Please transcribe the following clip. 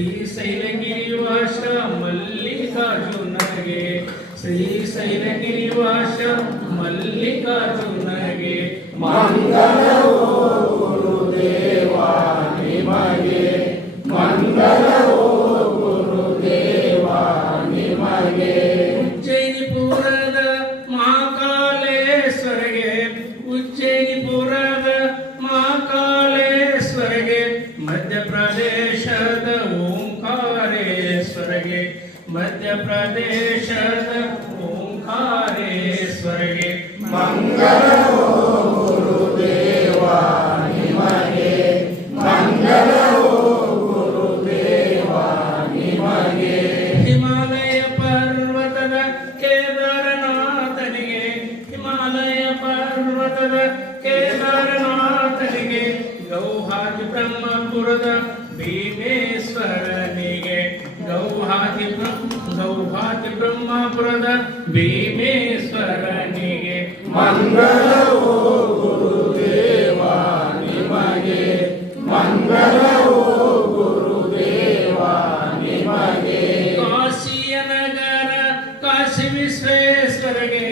ಶ್ರೀಶೈಲಗಿರಿವಾಸ ಮಲ್ಲಿಕಾರ್ಜುನಗೆ ಶ್ರೀಶೈಲಗಿರಿವಾಸ ಮಲ್ಲಿಕಾರ್ಜುನಗೆ ಮಂಗಳವೋ ಗುರುದೇವ ನಿಮಗೆ ಮಂಗಳವೋ ಗುರುದೇವ ನಿಮಗೆ ಉಜ್ಜಯಿನಿಪುರದ ಮಹಾಕಾಲೇಶ್ವರಗೆ ಉಜ್ಜಯಿನಿಪುರದ ಮಹಾಕಾಲೇಶ್ವರಗೆ ಮಧ್ಯಪ್ರದೇಶದ ಓಂಕಾರೇಶ್ವರಗೆ ಮಧ್ಯಪ್ರದೇಶದ ಓಂಕಾರೇಶ್ವರಗೆ ಮಂಗಳವೋ ಗುರುದೇವ ನಿಮಗೆ ಮಂಗಳವೋ ಗುರುದೇವ ನಿಮಗೆ ಹಿಮಾಲಯ ಪರ್ವತದ ಕೇದಾರನಾಥನಿಗೆ ಹಿಮಾಲಯ ಪರ್ವತದ ಕೇದಾರನಾಥನಿಗೆ ಗೌಹಾತಿ ಬ್ರಹ್ಮಪುರದ ಭೀಮೇಶ್ವರನಿಗೆ ಗೌಹಾತಿ ಬ್ರಹ್ಮಪುರದ ಭೀಮೇಶ್ವರನಿಗೆ ಮಂಗಳವೋ ಗುರುದೇವ ನಿಮಗೆ ಮಂಗಳವೋ ಗುರುದೇವ ನಿಮಗೆ ಕಾಶಿಯ ನಗರ ಕಾಶಿ ವಿಶ್ವೇಶ್ವರಗೆ